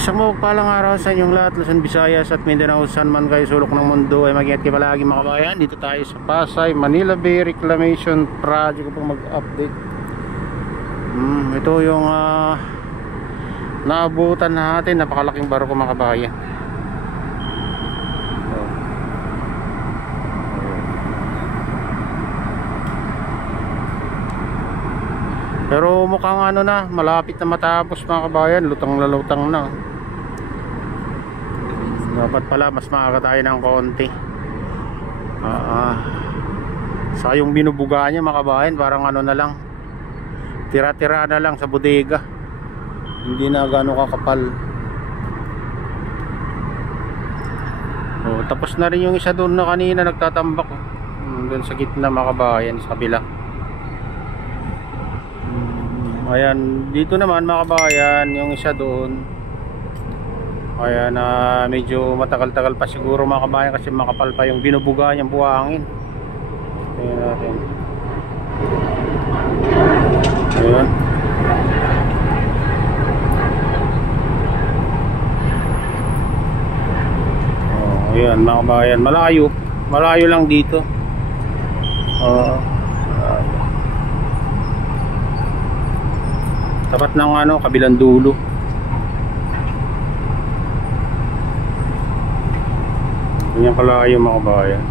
Isang mapagpalang araw sa inyong lahat, Luzon, Visayas at Mindanao, saan man kayo sulok ng mundo ay mag-ingat kayo palagi mga kabayan. Dito tayo sa Pasay, Manila Bay Reclamation Project ko pong mag-update. Ito yung naabutan natin, napakalaking barko mga kabayan. Pero mukhang ano na, malapit na matapos mga kabayan, lutang na. Dapat pala mas maaga tayo ng konti. Sa yung binubuga niya mga kabayan, parang ano na lang, tira-tira na lang sa bodega. Hindi na gano'ng kakapal. Tapos na rin yung isa doon na kanina nagtatambak. Doon sa gitna mga kabayan, sa kabila. Ayan, dito naman mga kabayan, yung isa doon. Ayan, medyo matagal-tagal pa siguro mga kabayan kasi makapal pa yung binubuga niyang buhangin. Ayan natin. Ayan. Ayan mga kabayan, malayo lang dito. Tapat ng kabilang dulo. Ganyan kalayo mga kabayan.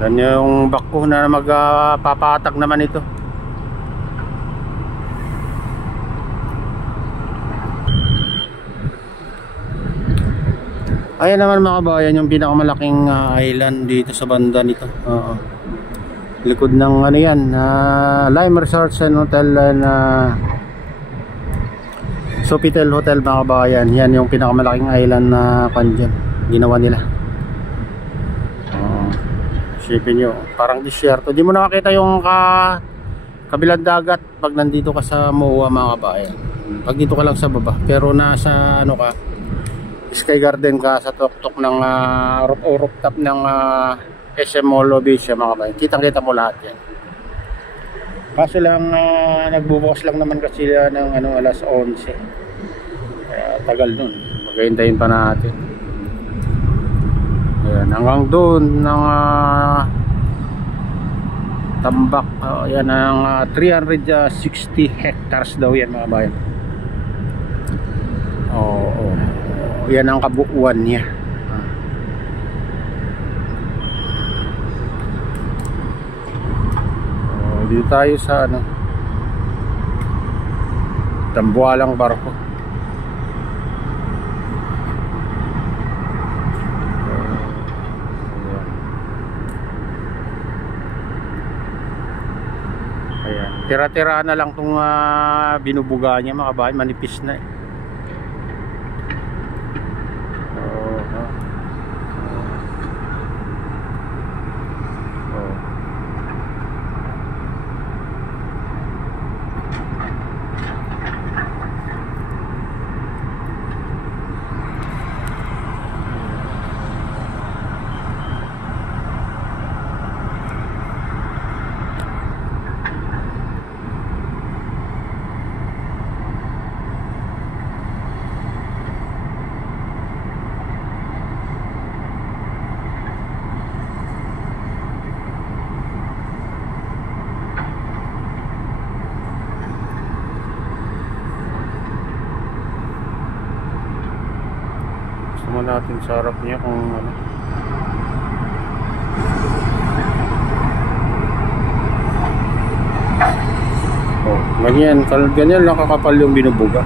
Dan yung bako na magpapatag naman ito. Ayan naman mga kabayan yung pinakamalaking island dito sa banda nito. Likod ng yan, Lime Resorts and Hotel and Sofitel Hotel mga kabayan. Yan yung pinakamalaking island na pandyan ginawa nila. Isipin nyo, parang disyerto. Di mo nakakita yung kabilang dagat pag nandito ka sa MOA mga kabayan. Pag dito ka lang sa baba, pero nasa ka, Sky Garden ka, sa tuktok ng rooftop ng SM Mall Beach mga kabayan. Kitang-kita mo lahat yan. Kaso lang nagbubukas lang naman kasi ng alas 11. Kaya tagal nun. Maghahintayin pa natin. Ayan, hanggang doon ng tambak. Yan ang 360 hectares daw yan mga bayan. Yan ang kabuuan niya. Dito tayo sa Tambualang barko. Tira-tira na lang itong binubuga niya mga kabayan, manipis na natin sa harap niya kung ganyan lang kakapal yung binubuga.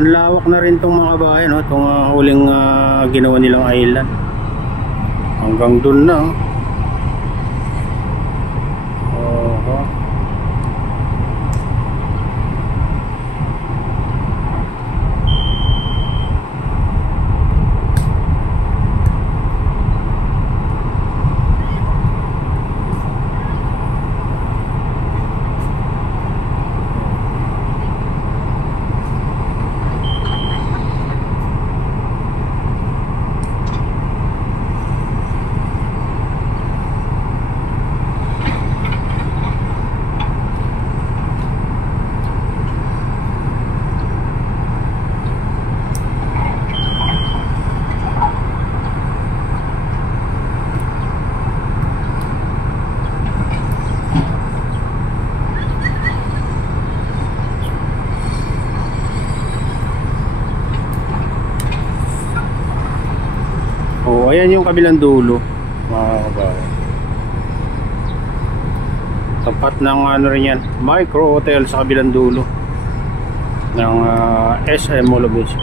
Ang lawak na rin tong mga kabayan, no? Itong huling ginawa nilang island. Hanggang dun na. Oh, ayan yung kabilang dulo, mga kabayan. Tapat ng ano rin yan, micro hotel sa kabilang dulo ng SM Molobis.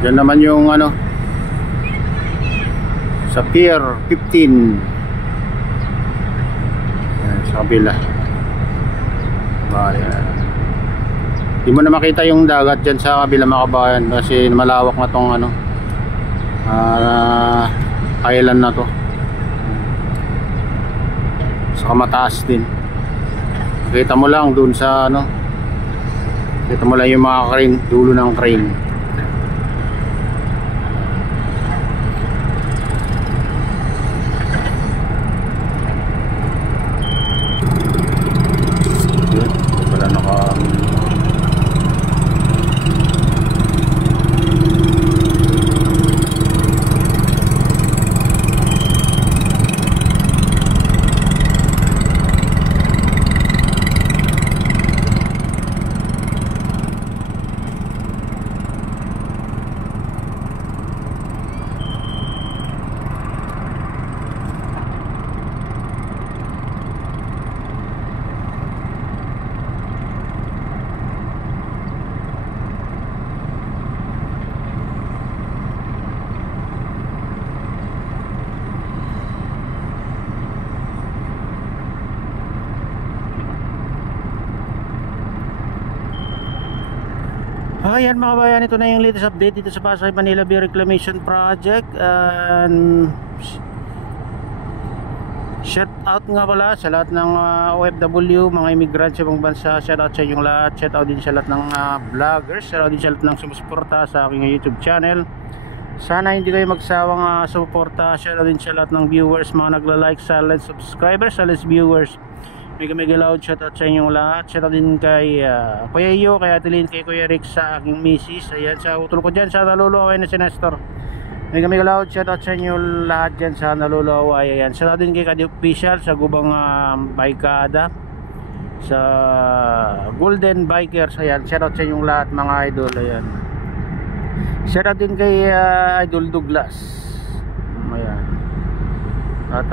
Diyan naman yung ano, sa Pier 15 sa kabila. Bayan. Di mo na makita yung dagat dyan sa kabila, mga kabayan, kasi malawak na tong ano, island na to. Saka mataas din. Kita mo lang dun sa ano, kita mo lang yung mga crane, dulo ng crane. Ayan mga bayan, ito na yung latest update dito sa Pasay Manila Bay Reclamation Project. Shout out nga pala sa lahat ng OFW, mga immigrants sa ibang bansa. Shout out sa inyong lahat. Shout out din sa lahat ng vloggers. Shout out din sa lahat ng sumusuporta sa aking YouTube channel. Sana hindi kayo magsawang sumuporta. Shout out din sa lahat ng viewers, mga nagla-like, silent subscribers, silent viewers. Mega loud shout out sa inyong lahat. Shout out din kay Kuya Iyo, kay Adeline, kay Kuya Rick, sa aking misis. Ayan, sa utol ko dyan sa naluluaway na si Nestor. Mega loud shout out sa inyo lahat dyan sa naluluaway. Ayan, shout out din kay Kadi Official sa Gubang Baykada, sa Golden Bikers. Ayan, shout out sa inyong lahat mga idol. Ayan, shout out din kay Idol Douglas. Ayan. At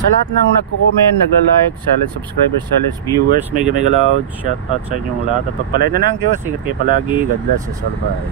sa lahat ng nagko-comment, nagla-like, silent subscribers, silent viewers, mega loud shout out sa inyong lahat. At pagpalain na ng Diyos, ingat kayo palagi. God bless us all. Bye.